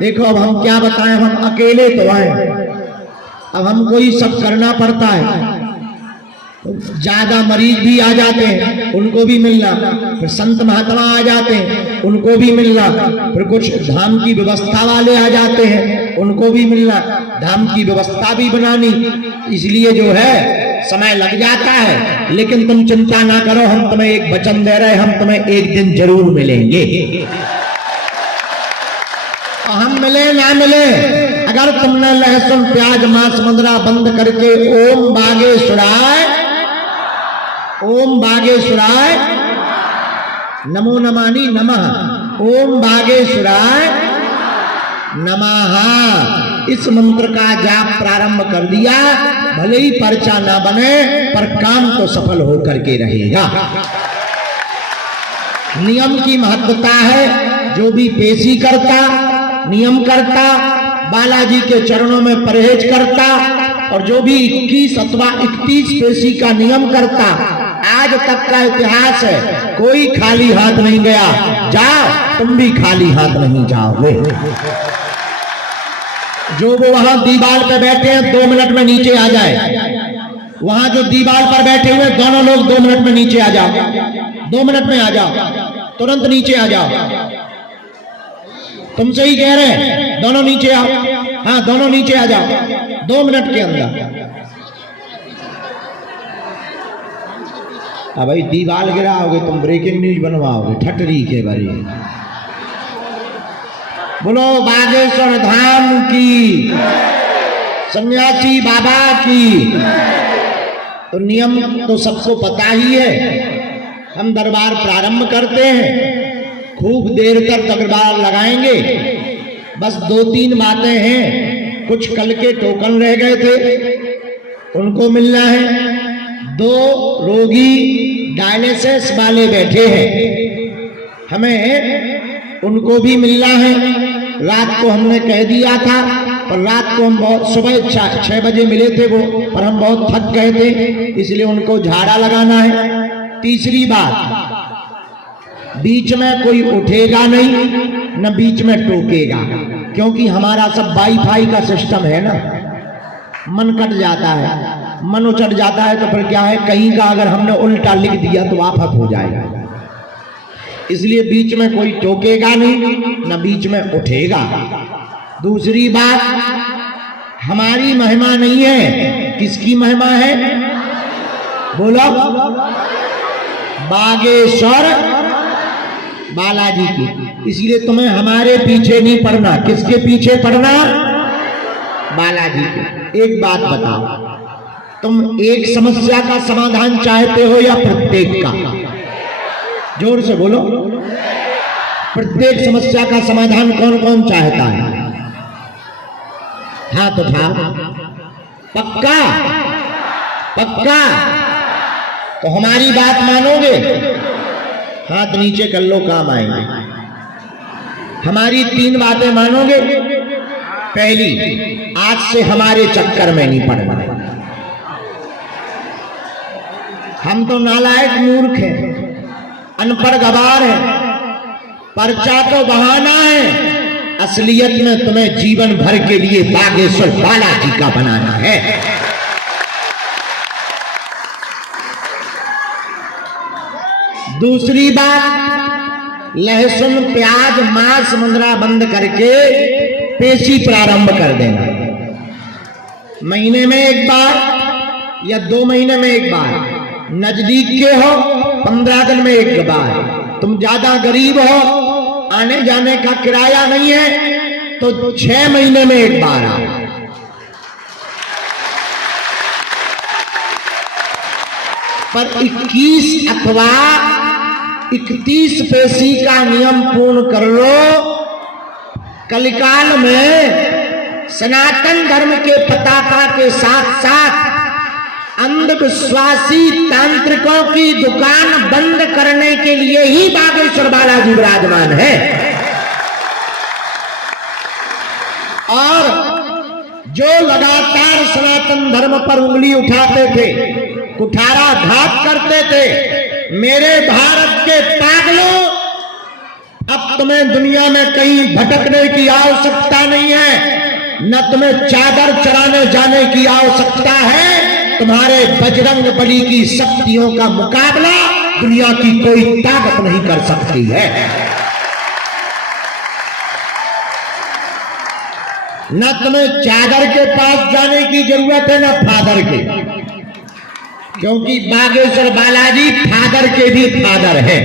देखो अब हम क्या बताएं, हम अकेले तो हैं, अब हमको ही सब करना पड़ता है। ज्यादा मरीज भी आ जाते हैं, उनको भी मिलना, फिर संत महात्मा आ जाते हैं, उनको भी मिलना, फिर कुछ धाम की व्यवस्था वाले आ जाते हैं, उनको भी मिलना, धाम की व्यवस्था भी बनानी, इसलिए जो है समय लग जाता है। लेकिन तुम चिंता ना करो, हम तुम्हें एक वचन दे रहे हैं, हम तुम्हें एक दिन जरूर मिलेंगे। हम मिले ना मिले, अगर तुमने लहसुन प्याज मांस मदिरा बंद करके ओम बागेश्वराय नमो नमानि नमः, ओम बागेश्वराय नमः इस मंत्र का जाप प्रारंभ कर दिया, भले ही पर्चा ना बने पर काम तो सफल होकर के रहेगा। नियम की महत्वता है, जो भी पेशी करता, नियम करता, बालाजी के चरणों में परहेज करता, और जो भी 21 अथवा 31 पेशी का नियम करता, आज तक का इतिहास है, कोई खाली हाथ नहीं गया। जाओ, तुम भी खाली हाथ नहीं जाओगे। जो वो वहां दीवार पे बैठे हैं 2 मिनट में नीचे आ जाए, वहां जो दीवार पर बैठे हुए दोनों लोग 2 मिनट में नीचे आ जाओ, 2 मिनट में आ जाओ, तुरंत नीचे आ जाओ। तुमसे ही कह रहे हैं, दोनों नीचे आओ। हाँ, दोनों नीचे आ जाओ 2 मिनट के अंदर। अब भाई दीवार गिराओगे तुम, ब्रेकिंग न्यूज बनवाओगे ठटरी के बारे। बोलो बागेश्वर धाम की, सन्यासी बाबा की। तो नियम तो सबको पता ही है। हम दरबार प्रारंभ करते हैं, खूब देर तक दरबार लगाएंगे। बस 2-3 बातें हैं। कुछ कल के टोकन रह गए थे, उनको मिलना है। 2 रोगी डायलिसिस वाले बैठे हैं, हमें उनको भी मिलना है। रात को हमने कह दिया था, पर रात को हम बहुत सुबह 6 बजे मिले थे वो, पर हम बहुत थक गए थे, इसलिए उनको झाड़ा लगाना है। तीसरी बात, बीच में कोई उठेगा नहीं, न बीच में टोकेगा, क्योंकि हमारा सब वाईफाई का सिस्टम है ना। मन कट जाता है, मन उचट जाता है, तो फिर क्या है, कहीं का अगर हमने उल्टा लिख दिया तो आफत हो जाएगा। इसलिए बीच में कोई टोकेगा नहीं, न बीच में उठेगा। दूसरी बात, हमारी महिमा नहीं है, किसकी महिमा है? बोलो, बागेश्वर बालाजी की। इसलिए तुम्हें हमारे पीछे नहीं पड़ना। किसके पीछे पड़ना? बालाजी के। एक बात बताओ, तुम एक समस्या का समाधान चाहते हो या प्रत्येक का? जोर से बोलो। प्रत्येक समस्या का समाधान कौन कौन चाहता है? हाथ उठा। पक्का? पक्का? तो हमारी बात मानोगे? हाथ नीचे कर लो, काम आएंगे। हमारी 3 बातें मानोगे? पहली, आज से हमारे चक्कर में नहीं पड़ना। हम तो नालायक मूर्ख हैं, अनपढ़ गवार हैं, पर्चा तो बहाना है, असलियत में तुम्हें जीवन भर के लिए बागेश्वर बालाजी का बनाना है। दूसरी बात, लहसुन प्याज मांस मदिरा बंद करके पेशी प्रारंभ कर देना। महीने में एक बार या 2 महीने में एक बार। नजदीक के हो 15 दिन में एक बार। तुम ज्यादा गरीब हो, आने जाने का किराया नहीं है, तो 6 महीने में एक बार आओ। पर 21 अथवा 31 पेशी का नियम पूर्ण कर लो। कलिकाल में सनातन धर्म के पताका के साथ साथ अंधविश्वासी तांत्रिकों की दुकान बंद करने के लिए ही बागेश्वर बालाजी विराजमान है। और जो लगातार सनातन धर्म पर उंगली उठाते थे, कुठाराघात करते थे, मेरे भारत के पागलों, अब तुम्हें दुनिया में कहीं भटकने की आवश्यकता नहीं है, न तुम्हें चादर चढ़ाने जाने की आवश्यकता है। तुम्हारे बजरंग बली की शक्तियों का मुकाबला दुनिया की कोई ताकत नहीं कर सकती है। न तुम्हें चादर के पास जाने की जरूरत है, न फादर के, क्योंकि बागेश्वर बालाजी फादर के भी फादर है।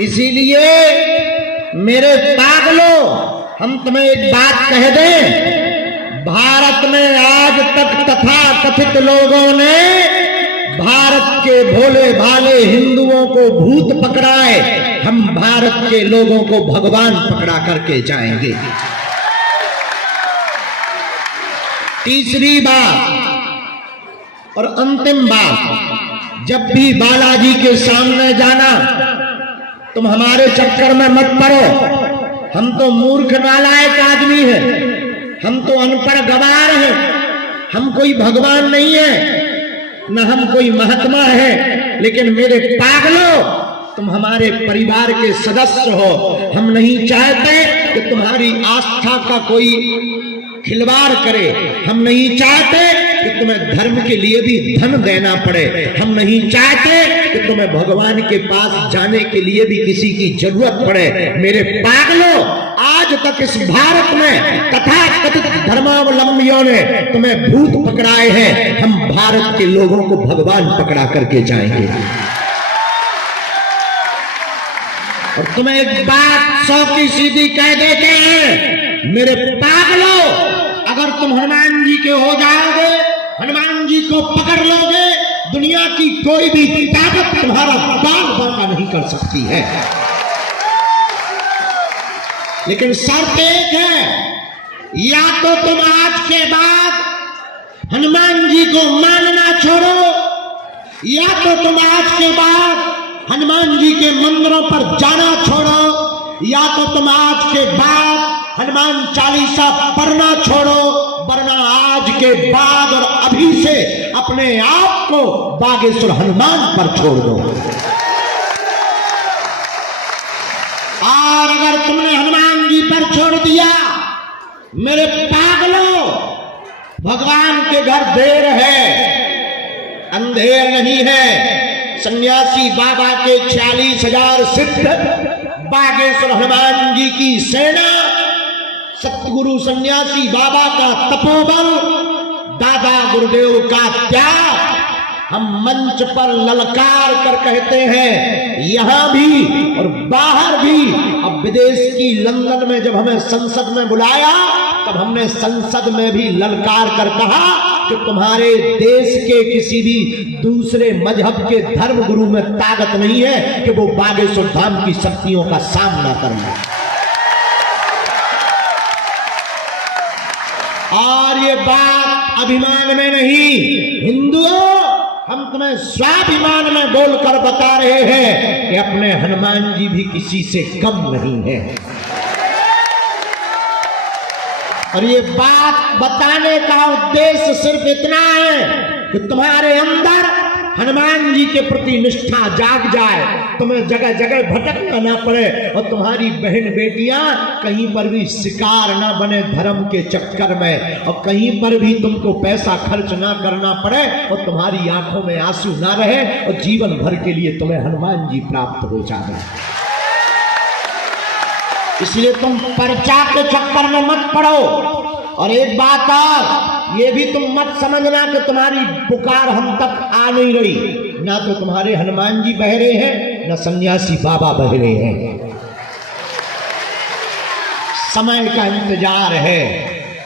इसीलिए मेरे पागलों, हम तुम्हें एक बात कह दें, भारत में आज तक तथा कथित लोगों ने भारत के भोले भाले हिंदुओं को भूत पकड़ाए, हम भारत के लोगों को भगवान पकड़ा करके जाएंगे। तीसरी बात और अंतिम बात, जब भी बालाजी के सामने जाना तुम हमारे चक्कर में मत पड़ो। हम तो मूर्ख नालायक आदमी हैं, हम तो अनपढ़ गवार हैं, हम कोई भगवान नहीं है, न हम कोई महात्मा है। लेकिन मेरे पागलों, तुम हमारे परिवार के सदस्य हो। हम नहीं चाहते कि तुम्हारी आस्था का कोई खिलवाड़ करे। हम नहीं चाहते कि तुम्हें धर्म के लिए भी धन देना पड़े। हम नहीं चाहते कि तुम्हें भगवान के पास जाने के लिए भी किसी की जरूरत पड़े। मेरे पागलों, आज तक इस भारत में तथाकथित धर्मावलंबियों ने तुम्हें भूत पकड़ाए हैं, हम भारत के लोगों को भगवान पकड़ा करके जाएंगे। और तुम्हें एक बात 100 की सीधी कह देते हैं, मेरे पागलों, अगर तुम हनुमान जी के हो जाओगे, हनुमान जी को पकड़ लोगे, दुनिया की कोई भी ताकत तुम्हारा बाल बांका नहीं कर सकती है। लेकिन शर्त एक है, या तो तुम आज के बाद हनुमान जी को मानना छोड़ो, या तो तुम आज के बाद हनुमान जी के मंदिरों पर जाना छोड़ो, या तो तुम आज के बाद हनुमान चालीसा पढ़ना छोड़ो, वरना आज के बाद और अभी से अपने आप को बागेश्वर हनुमान पर छोड़ दो। और अगर तुमने हनुमान जी पर छोड़ दिया, मेरे पागलों, भगवान के घर देर है, अंधेर नहीं है। सन्यासी बाबा के 46,000 सिद्ध, बागेश्वर हनुमान जी की सेना, सतगुरु सन्यासी बाबा का तपोबल, दादा गुरुदेव का त्याग, हम मंच पर ललकार कर कहते हैं, यहां भी और बाहर भी। अब विदेश की लंदन में जब हमें संसद में बुलाया, तब हमने संसद में भी ललकार कर कहा कि तुम्हारे देश के किसी भी दूसरे मजहब के धर्म गुरु में ताकत नहीं है कि वो बागेश्वर धाम की शक्तियों का सामना कर ले। और ये बात अभिमान में नहीं, हिंदुओं, हम तुम्हें स्वाभिमान में बोलकर बता रहे हैं कि अपने हनुमान जी भी किसी से कम नहीं है। और ये बात बताने का उद्देश्य सिर्फ इतना है कि तुम्हारे अंदर हनुमान जी के प्रति निष्ठा जाग जाए, तुम्हें जगह जगह भटकना ना पड़े, और तुम्हारी बहन बेटियां कहीं पर भी शिकार ना बने धर्म के चक्कर में, और कहीं पर भी तुमको पैसा खर्च ना करना पड़े, और तुम्हारी आंखों में आंसू ना रहे, और जीवन भर के लिए तुम्हें हनुमान जी प्राप्त हो जाए। इसलिए तुम पर्चा के चक्कर में मत पड़ो। और एक बात और, ये भी तुम मत समझना कि तुम्हारी पुकार हम तक आ नहीं रही, ना तो तुम्हारे हनुमान जी बहरे हैं, ना सन्यासी बाबा बहरे हैं। समय का इंतजार है,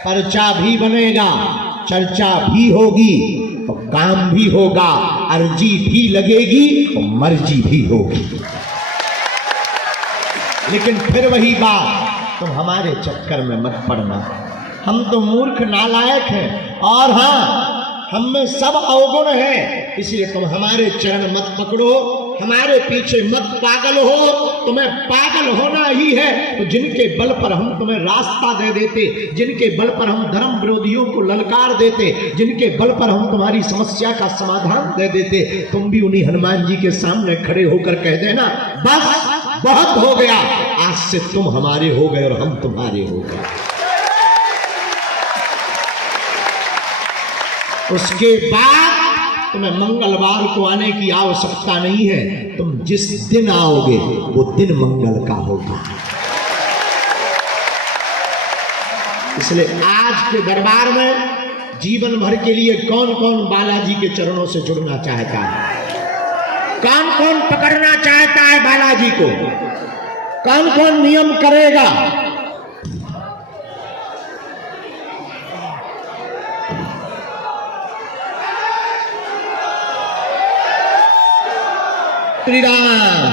पर्चा भी बनेगा, चर्चा भी होगी, और काम भी होगा, अर्जी भी लगेगी, और मर्जी भी होगी। लेकिन फिर वही बात, तुम हमारे चक्कर में मत पड़ना। हम तो मूर्ख नालायक हैं, और हाँ, हम में सब अवगुण है, इसलिए तुम हमारे चरण मत पकड़ो, हमारे पीछे मत पागल हो, तुम्हें पागल होना ही है तो जिनके बल पर हम तुम्हें रास्ता दे देते, जिनके बल पर हम धर्म विरोधियों को ललकार देते, जिनके बल पर हम तुम्हारी समस्या का समाधान दे देते, तुम भी उन्हीं हनुमान जी के सामने खड़े होकर कह देना बस बहुत हो गया, आज से तुम हमारे हो गए और हम तुम्हारे हो गए। उसके बाद तुम्हें मंगलवार को आने की आवश्यकता नहीं है, तुम जिस दिन आओगे वो दिन मंगल का होगा। इसलिए आज के दरबार में जीवन भर के लिए कौन कौन बालाजी के चरणों से जुड़ना चाहता है, कौन कौन पकड़ना चाहता है बालाजी को, कौन कौन नियम करेगा? श्री राम।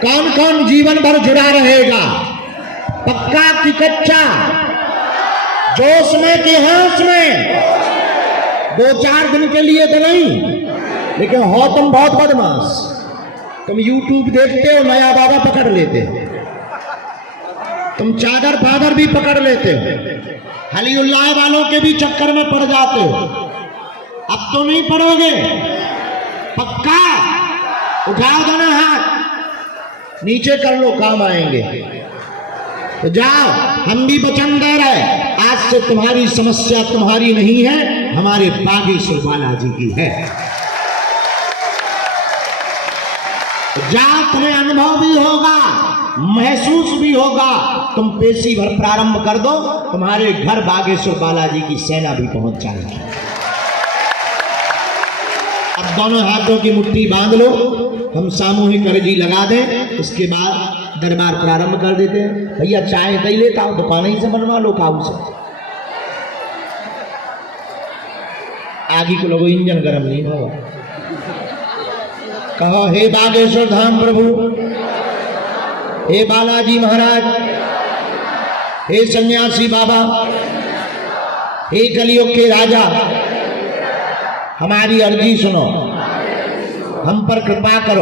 कौन कौन जीवन भर जुड़ा रहेगा? पक्का कि कच्चा? जोश में कि होश में? 2-4 दिन के लिए तो नहीं, लेकिन हो तुम बहुत बदमाश। तुम YouTube देखते हो, नया बाबा पकड़ लेते हो, तुम चादर फादर भी पकड़ लेते हो, हलीउल्लाह वालों के भी चक्कर में पड़ जाते हो। अब तो नहीं पड़ोगे, पक्का? उठाओ दोनों हाथ नीचे कर लो, काम आएंगे। तो जाओ, हम भी वचन दे रहे, आज से तुम्हारी समस्या तुम्हारी नहीं है, हमारे बागेश्वर बालाजी की है। जाओ, तुम्हें अनुभव भी होगा, महसूस भी होगा, तुम पेशी भर प्रारंभ कर दो, तुम्हारे घर बागेश्वर बालाजी की सेना भी पहुंच जाएगी। अब दोनों हाथों की मुट्ठी बांध लो, हम सामूहिक अर्जी लगा दें, उसके बाद दरबार प्रारंभ कर देते हैं। भैया चाय दे लेता हूं, दुकान ही से बनवा लो काऊ से। आगे को लोगों इंजन गर्म नहीं होगा। कहो हे बागेश्वर धाम प्रभु, हे बालाजी महाराज, हे सन्यासी बाबा, हे कलियुग के राजा, हमारी अर्जी सुनो, हम पर कृपा करो।